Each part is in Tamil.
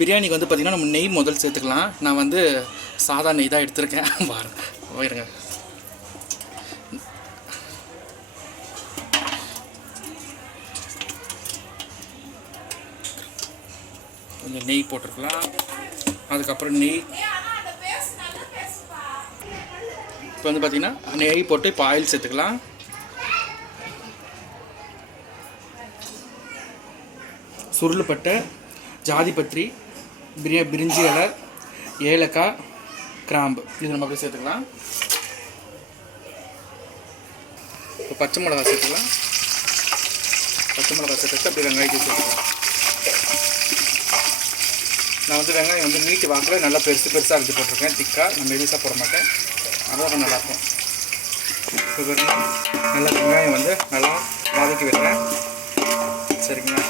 பிரியாணிக்கு வந்து பார்த்திங்கன்னா நம்ம நெய் முதல் சேர்த்துக்கலாம். நான் வந்து சாதா நெய் தான் எடுத்திருக்கேன். போயிருங்க. கொஞ்சம் நெய் போட்டிருக்கலாம். அதுக்கப்புறம் நெய் இப்போ வந்து பார்த்திங்கன்னா நெய் போட்டு இப்போ ஆயில் சேர்த்துக்கலாம். சுருள்பட்டை, ஜாதிபத்திரி, பிரிஞ்சி இலை, ஏலக்காய், கிராம்பு இது நம்ம அப்படியே சேர்த்துக்கலாம். இப்போ பச்சை மிளகா சேர்த்துக்கலாம். பச்சை மிளகா சேர்த்துட்டு அப்படி வெங்காயத்தை சேர்த்துக்கலாம். நான் வந்து வெங்காயம் வந்து மீட்டு வாக்கில் நல்லா பெருசாக அரைச்சி போட்டிருக்கேன். திக்காக நான் மெலிசாக போட மாட்டேன். அதான் நல்லாயிருக்கும். இப்போ நல்லா வெங்காயம் வந்து நல்லா வதக்கி விடுறேன். சரிங்களா?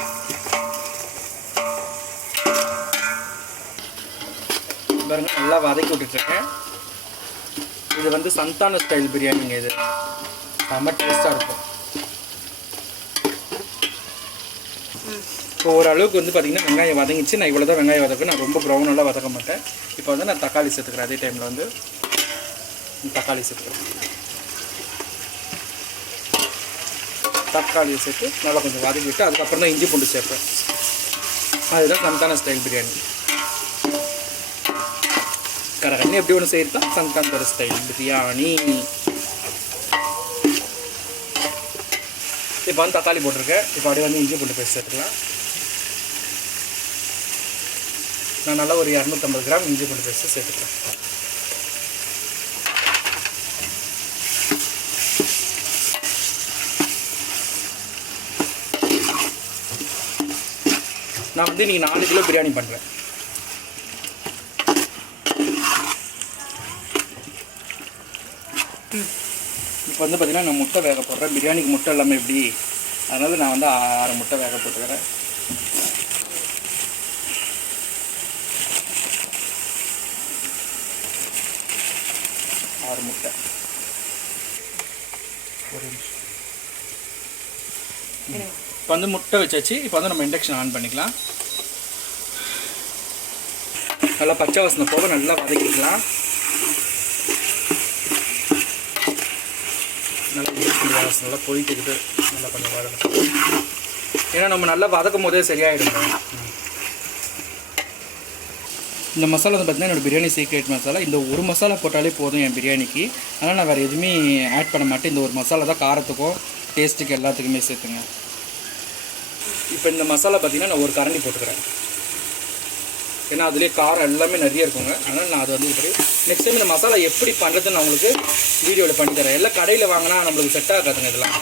பாருங்க நல்லா வதக்கி விட்டுட்ருக்கேன். இது வந்து சந்தான ஸ்டைல் பிரியாணிங்க. இது ரொம்ப டேஸ்ட்டாக இருக்கும். இப்போ ஓரளவுக்கு வந்து பார்த்திங்கன்னா வெங்காயம் வதங்கிச்சு. நான் இவ்வளோ தான் வெங்காயம் வதக்கும். நான் ரொம்ப ப்ரௌனெல்லாம் வதக்க மாட்டேன். இப்போ வந்து நான் தக்காளி சேர்த்துக்கிறேன். அதே டைமில் வந்து தக்காளி சேர்த்துக்கிறேன். தக்காளியை சேர்த்து நல்லா கொஞ்சம் வதக்கிவிட்டு அதுக்கப்புறம் தான் இஞ்சி பூண்டு சேர்ப்பேன். அதுதான் சந்தான ஸ்டைல் பிரியாணி. கரகண்ணி எப்படி ஒன்று செய்யறதா சந்தான ஸ்டைல் பிரியாணி. இப்போ வந்து தக்காளி போட்டிருக்கேன். இப்போ அப்படியே வந்து இஞ்சி பூண்டு பேஸ்ட் சேர்த்துக்கலாம். நான் நல்லா ஒரு 250 கிராம் இஞ்சி பூண்டு பேஸ்ட்டு சேர்த்துக்கிறேன். நான் வந்து இன்றைக்கி 4 கிலோ பிரியாணி பண்ணுறேன். இப்போ வந்து பார்த்திங்கன்னா நான் முட்டை வேக போடுறேன். பிரியாணிக்கு முட்டை எல்லாமே எப்படி, அதனால் நான் வந்து 6 முட்டை வேக போட்டுக்கிறேன். முட்டை இப்போ வந்து முட்டை வச்சாச்சு. இப்போ வந்து நம்ம இண்டக்ஷன் ஆன் பண்ணிக்கலாம். நல்லா பச்சை வாசனை போக நல்லா வதக்கிக்கலாம். நல்லா வாசனை நல்லா போயிட்டு நல்லா கொஞ்சம் வதக்கணும். ஏன்னா நம்ம நல்லா வதக்கும் போதே சரியாயிடும். இந்த மசாலா வந்து பார்த்திங்கன்னா என்னோடய பிரியாணி சீக்ரெட் மசாலா. இந்த ஒரு மசாலா போட்டாலே போதும் என் பிரியாணிக்கு. அதனால் நான் வேறு எதுவுமே ஆட் பண்ண மாட்டேன். இந்த ஒரு மசாலா தான் காரத்துக்கும் டேஸ்ட்டுக்கு எல்லாத்துக்குமே சேர்த்துங்க. இப்போ இந்த மசாலா பார்த்திங்கன்னா நான் ஒரு கரண்டி போட்டுக்கிறேன். ஏன்னா அதுலேயே காரம் எல்லாமே நிறைய இருக்குங்க. அதனால் நான் அது வந்து இப்படி நெக்ஸ்ட் டைம் இந்த மசாலா எப்படி பண்ணுறதுன்னு நான் உங்களுக்கு வீடியோவில் பண்ணித்தரேன். எல்லாம் கடையில் வாங்கினா நம்மளுக்கு செட் ஆகாதுங்க. இதெல்லாம்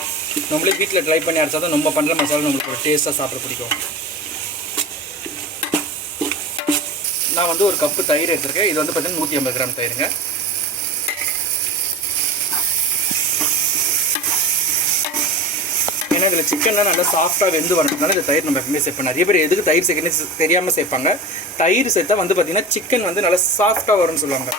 நம்மளே வீட்டில் ட்ரை பண்ணி அரைச்சா தான் நம்ம பண்ணுற மசாலா நம்மளுக்கு ஒரு டேஸ்ட்டாக சாப்பிட பிடிக்கும். நான் வந்து ஒரு கப்பு தயிர் எடுத்துருக்கேன். இது வந்து பார்த்திங்கன்னா 150 கிராம் தயிருங்க. ஏன்னா இதில் சிக்கன்லாம் நல்லா சாஃப்டாக வெந்து வரதுனால இந்த தயிர் நம்ம எப்பவுமே சேர்ப்போம். நிறைய பேர் எதுக்கு தயிர் சேர்க்கணும்னு தெரியாமல் சேர்ப்பாங்க. தயிர் சேர்த்தா வந்து பார்த்திங்கன்னா சிக்கன் வந்து நல்லா சாஃப்டாக வரும்னு சொல்லுவாங்க.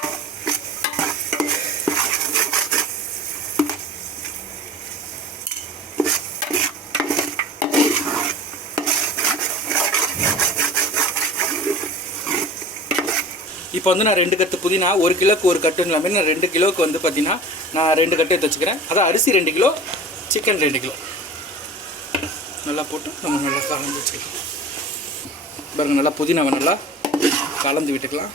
இப்போ வந்து நான் 2 கட்டு புதினா, 1 கிலோக்கு 1 கட்டுன்னு இல்லாமல் நான் 2 கிலோவுக்கு வந்து பார்த்திங்கன்னா நான் 2 கட்டு எடுத்து வச்சுக்கிறேன். அதான் அரிசி 2 கிலோ, சிக்கன் 2 கிலோ நல்லா போட்டு நம்ம நல்லா கலந்து வச்சுக்கலாம். பாருங்கள் நல்லா புதினாவை நல்லா கலந்து விட்டுக்கலாம்.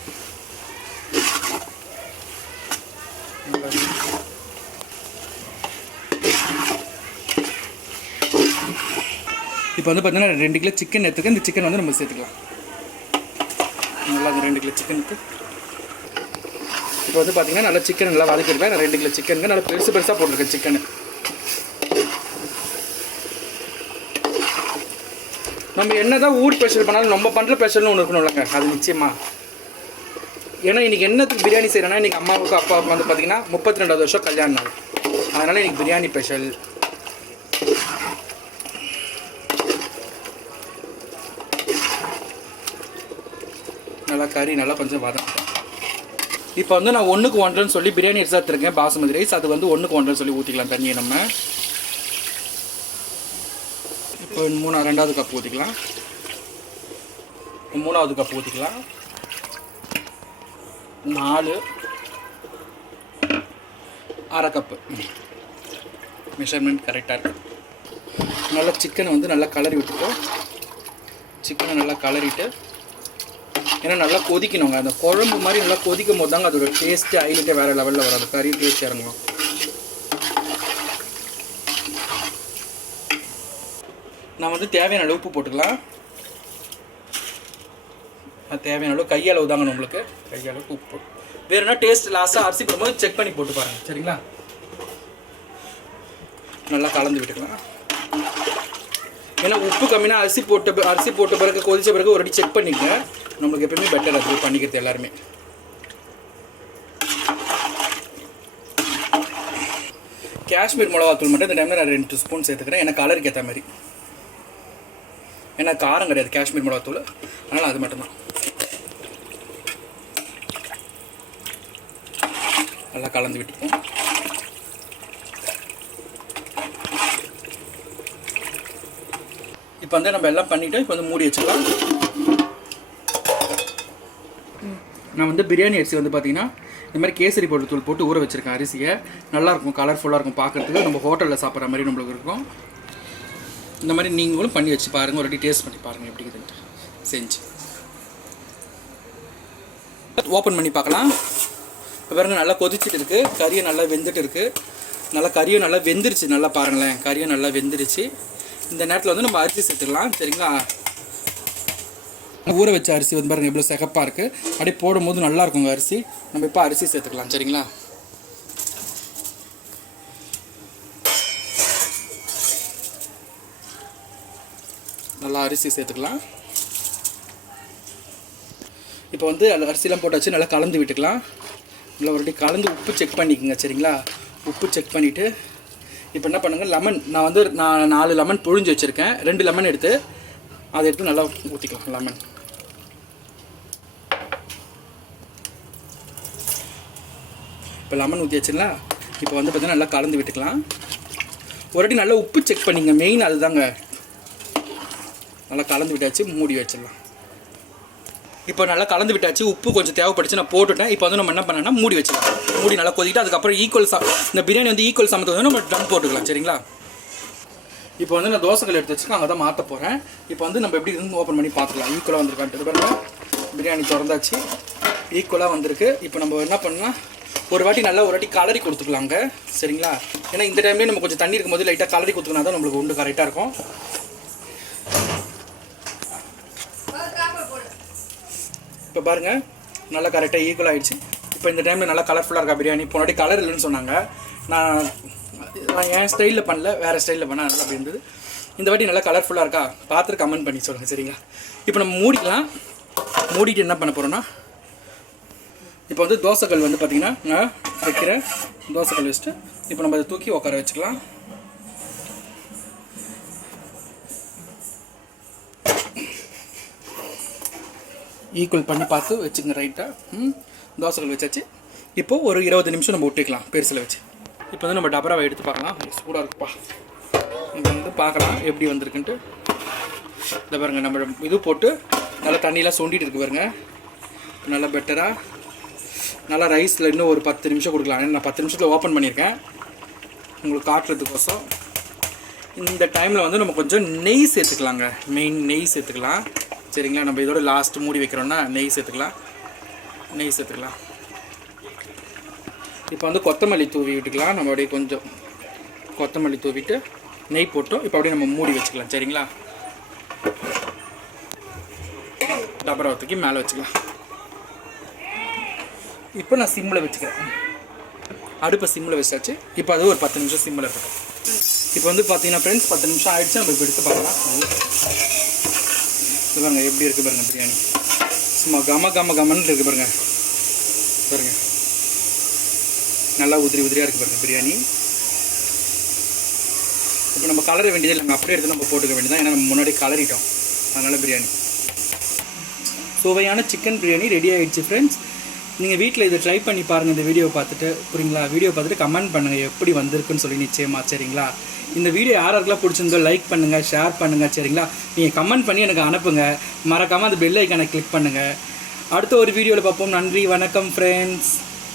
இப்போ வந்து பார்த்திங்கன்னா 2 கிலோ சிக்கன் எடுத்துக்க. இந்த சிக்கன் வந்து நம்ம சேர்த்துக்கலாம். நல்லா 2 கிலோ சிக்கனுக்கு இப்போ வந்து பார்த்திங்கன்னா நல்லா சிக்கன் நல்லா வதக்கிடுவேன். நான் 2 கிலோ சிக்கனுக்கு நல்லா பெருசாக போட்டிருக்கேன் சிக்கனு. நம்ம என்ன தான் ஊர் ஸ்பெஷல் பண்ணாலும் நம்ம பண்ணுற ஸ்பெஷல்னு ஒன்று இருக்கணும் இல்லைங்க. அது நிச்சயமாக. ஏன்னா இன்றைக்கி என்னத்துக்கு பிரியாணி செய்கிறேன்னா இன்றைக்கி அம்மாவுக்கு அப்பாவுக்கு வந்து பார்த்திங்கன்னா 32வது வருஷம் கல்யாணம் நாள். அதனால் இன்றைக்கி பிரியாணி ஸ்பெஷல். நல்லா கறி நல்லா கொஞ்சம் வதக்கும். இப்போ வந்து நான் 1க்கு 1.5 சொல்லி பிரியாணி ரைஸ் எடுத்துருக்கேன். பாசுமதி ரைஸ். அது வந்து 1க்கு 1.5 சொல்லி ஊற்றிக்கலாம் தண்ணியை நம்ம. இப்போ 2வது கப் ஊற்றிக்கலாம். மூணாவது கப் ஊற்றிக்கலாம். 4 1/2 கப்பு மெஷர்மெண்ட் கரெக்டாக இருக்குது. நல்லா சிக்கனை வந்து நல்லா கலரி விட்டுட்டோம். சிக்கனை நல்லா கலரிட்டு, ஏன்னா நல்லா கொதிக்கணுங்க. அந்த குழம்பு மாதிரி நல்லா கொதிக்கும் போது தாங்க அதோட டேஸ்ட்டு ஹைலைட்டே வேறு லெவலில் வரும். அது கறி டேஸ்ட் இறங்கும். நான் வந்து தேவையான அளவு உப்பு போட்டுக்கலாம். தேவையான அளவு கையளவு தாங்க நம்மளுக்கு, கையளவுக்கு உப்பு. வேறுனா டேஸ்ட் லாஸ்ட்டாக அரிசி போடும்போது செக் பண்ணி போட்டு பாருங்கள், சரிங்களா? நல்லா கலந்து விட்டுக்கலாம். ஏன்னா உப்பு கம்மினா அரிசி போட்ட பிறகு கொதித்த பிறகு ஒரு வாட்டி செக் பண்ணிக்க. நம்மளுக்கு எப்பவுமே பெட்டர் அது பண்ணிக்கிறது எல்லாருமே. காஷ்மீர் மிளகாத்தூள் மட்டும் இந்த டைமில் நான் 2 ஸ்பூன் சேர்த்துக்கிறேன். ஏன்னா கலருக்கு ஏற்ற மாதிரி. ஏன்னா காரம் கிடையாது காஷ்மீர் மிளகாத்தூள், அதனால் அது மட்டும்தான். நல்லா கலந்து விட்டுப்போம். இப்போ வந்து நம்ம எல்லாம் பண்ணிவிட்டு இப்போ வந்து மூடி வச்சுக்கலாம். நான் வந்து பிரியாணி அரிசி வந்து பார்த்திங்கன்னா இந்த மாதிரி கேசரி பவுடர் தூள் போட்டு ஊற வச்சுருக்கேன். அரிசியை நல்லாயிருக்கும், கலர்ஃபுல்லாக இருக்கும் பார்க்குறதுக்கு. நம்ம ஹோட்டலில் சாப்பிட்ற மாதிரி நம்மளுக்கு இருக்கும். இந்த மாதிரி நீங்களும் பண்ணி வச்சு பாருங்கள், ஒரு வாட்டி டேஸ்ட் பண்ணி பாருங்கள் எப்படி இருக்குதுன்ட்டு செஞ்சு. ஓப்பன் பண்ணி பார்க்கலாம். இப்போ பாருங்க நல்லா கொதிச்சுட்டு இருக்குது, கறியை நல்லா வெந்துட்டு இருக்குது. நல்லா கறியை நல்லா வெந்துருச்சு, நல்லா பாருங்களேன் கறியை நல்லா வெந்துருச்சு. இந்த நேரத்தில் வந்து நம்ம அரிசி சேர்த்துக்கலாம், சரிங்களா? ஊற வச்ச அரிசி வந்து பாருங்கள் எவ்வளோ சிகப்பாக இருக்குது. அப்படியே போடும்போது நல்லா இருக்குங்க அரிசி. நம்ம இப்போ அரிசி சேர்த்துக்கலாம், சரிங்களா? நல்லா அரிசி சேர்த்துக்கலாம். இப்போ வந்து அரிசிலாம் போட்டாச்சு, நல்லா கலந்து விட்டுக்கலாம். நல்லா ஒரு வாட்டி கலந்து உப்பு செக் பண்ணிக்கோங்க, சரிங்களா? உப்பு செக் பண்ணிவிட்டு இப்போ என்ன பண்ணுங்கள், லெமன் நான் 4 லெமன் புழிஞ்சு வச்சுருக்கேன். 2 லெமன் எடுத்து அதை எடுத்து நல்லா ஊற்றிக்கலாம். லெமன் இப்போ லெமன் ஊற்றி வச்சுங்களா? இப்போ வந்து பார்த்தீங்கன்னா நல்லா கலந்து விட்டுக்கலாம். ஒரு வாட்டி நல்லா உப்பு செக் பண்ணிங்க, மெயின் அதுதாங்க. நல்லா கலந்து விட்டாச்சு, மூடி வச்சிடலாம். இப்போ நல்லா கலந்து விட்டாச்சு, உப்பு கொஞ்சம் தேவைப்படுச்சு நான் போட்டுட்டேன். இப்போ வந்து நம்ம என்ன பண்ணோன்னா மூடி வச்சுக்கலாம். மூடி நல்லா கொதிக்கிட்டு அதுக்கப்புறம் இந்த பிரியாணி வந்து ஈக்குவல் சமத்துக்கு வந்து நம்ம ட்ரம் போட்டுக்கலாம், சரிங்களா? இப்போ வந்து நான் தோசைகள் எடுத்து வச்சுக்கேன், அங்கே தான் மாற்ற போகிறேன். இப்போ வந்து நம்ம எப்படி இருந்து ஓப்பன் பண்ணி பார்த்துக்கலாம் ஈக்குவலாக வந்திருக்கான்ட்டு. பாருங்க பிரியாணி திறந்தாச்சு, ஈக்குவலாக வந்திருக்கு. இப்போ நம்ம என்ன பண்ணலாம், ஒரு வாட்டி கலரி கொடுத்துக்கலாங்க, சரிங்களா? ஏன்னா இந்த டைம்லேயே நம்ம கொஞ்சம் தண்ணி இருக்கும்போது லைட்டாக கலரி கொடுத்துக்கனா தான் நம்மளுக்கு ஒன்று கரெக்டாக இருக்கும். இப்போ பாருங்கள் நல்லா கரெக்டாக ஈக்குவல் ஆகிடுச்சு. இப்போ இந்த டைமில் நல்லா கலர்ஃபுல்லாக இருக்கா பிரியாணி. போனாட்டி கலர் இல்லைன்னு சொன்னாங்க. நான் என் ஸ்டைலில் பண்ணல, வேறு ஸ்டைலில் பண்ணால் நல்லா அப்படி இருந்தது. இந்த வாட்டி நல்லா கலர்ஃபுல்லாக இருக்கா பார்த்துட்டு கமெண்ட் பண்ணி சொல்லுங்கள், சரிங்களா? இப்போ நம்ம மூடிக்கலாம். மூடிட்டு என்ன பண்ண போகிறோன்னா, இப்போ வந்து தோசைக்கல் வந்து பார்த்திங்கன்னா நான் வைக்கிறேன். தோசைக்கல் வச்சுட்டு இப்போ நம்ம அதை தூக்கி உட்கார வச்சுக்கலாம். ஈக்குவல் பண்ணி பார்த்து வச்சுங்க ரைட்டாக. தோசைகள் வச்சாச்சு. இப்போது ஒரு 20 நிமிஷம் நம்ம விட்டுக்கலாம் பெருசில் வச்சு. இப்போ வந்து நம்ம டபராவை எடுத்து பார்க்கலாம். சூடாக இருக்குப்பா. இங்கே வந்து பார்க்கலாம் எப்படி வந்திருக்குன்ட்டு. இதை பாருங்கள், நம்ம இது போட்டு நல்லா தண்ணியெலாம் சொண்டிட்டு இருக்கு பாருங்க. நல்லா பெட்டராக நல்லா ரைஸில் இன்னும் ஒரு 10 நிமிஷம் கொடுக்கலாம். நான் 10 நிமிஷத்தில் ஓப்பன் பண்ணியிருக்கேன் உங்களுக்கு காட்டுறதுக்கோசம். இந்த டைமில் வந்து நம்ம கொஞ்சம் நெய் சேர்த்துக்கலாங்க. மெயின் நெய் சேர்த்துக்கலாம், சரிங்களா? நம்ம இதோட லாஸ்ட் மூடி வைக்கிறோன்னா நெய் சேர்த்துக்கலாம். இப்போ வந்து கொத்தமல்லி தூவி விட்டுக்கலாம். நம்ம அப்படியே கொஞ்சம் கொத்தமல்லி தூவிட்டு நெய் போட்டோம். இப்போ அப்படியே நம்ம மூடி வச்சுக்கலாம், சரிங்களா? டபரா தூக்கி மேலே வச்சுக்கலாம். இப்போ நான் சிம்மில் வச்சுக்கிறேன். அடுப்பை சிம்மில் வச்சாச்சு. இப்போ அது ஒரு 10 நிமிஷம் சிம்மில் இருக்கட்டும். இப்போ வந்து பார்த்தீங்கன்னா ஃப்ரெண்ட்ஸ் 10 நிமிஷம் ஆகிடுச்சு. நம்ம இப்போ எடுத்து பார்க்கலாம். பாருங்க எப்படி இருக்குது பாருங்கள் பிரியாணி. சும்மா கமன்னு இருக்குது பாருங்கள். நல்லா உதிரியாக இருக்குது பாருங்கள் பிரியாணி. இப்போ நம்ம கலர வேண்டியது இல்லைங்க, அப்படியே எடுத்து நம்ம போட்டுக்க வேண்டியதான். ஏன்னா நம்ம முன்னாடி கலரிட்டோம், அதனால் பிரியாணி சுவையான சிக்கன் பிரியாணி ரெடி ஆகிடுச்சு ஃப்ரெண்ட்ஸ். நீங்கள் வீட்டில் இதை ட்ரை பண்ணி பாருங்கள் இந்த வீடியோ பார்த்துட்டு, புரியுங்களா? வீடியோ பார்த்துட்டு கமெண்ட் பண்ணுங்கள் எப்படி வந்திருக்குன்னு சொல்லி நிச்சயமாக, சரிங்களா? இந்த வீடியோ யாருக்கெல்லாம் பிடிச்சிருந்தோ லைக் பண்ணுங்கள், ஷேர் பண்ணுங்கள், சரிங்களா? நீங்கள் கமெண்ட் பண்ணி எனக்கு அனுப்புங்க. மறக்காமல் அந்த பெல் ஐக்கானை கிளிக் பண்ணுங்கள். அடுத்த ஒரு வீடியோவில் பார்ப்போம். நன்றி, வணக்கம் ஃப்ரெண்ட்ஸ்.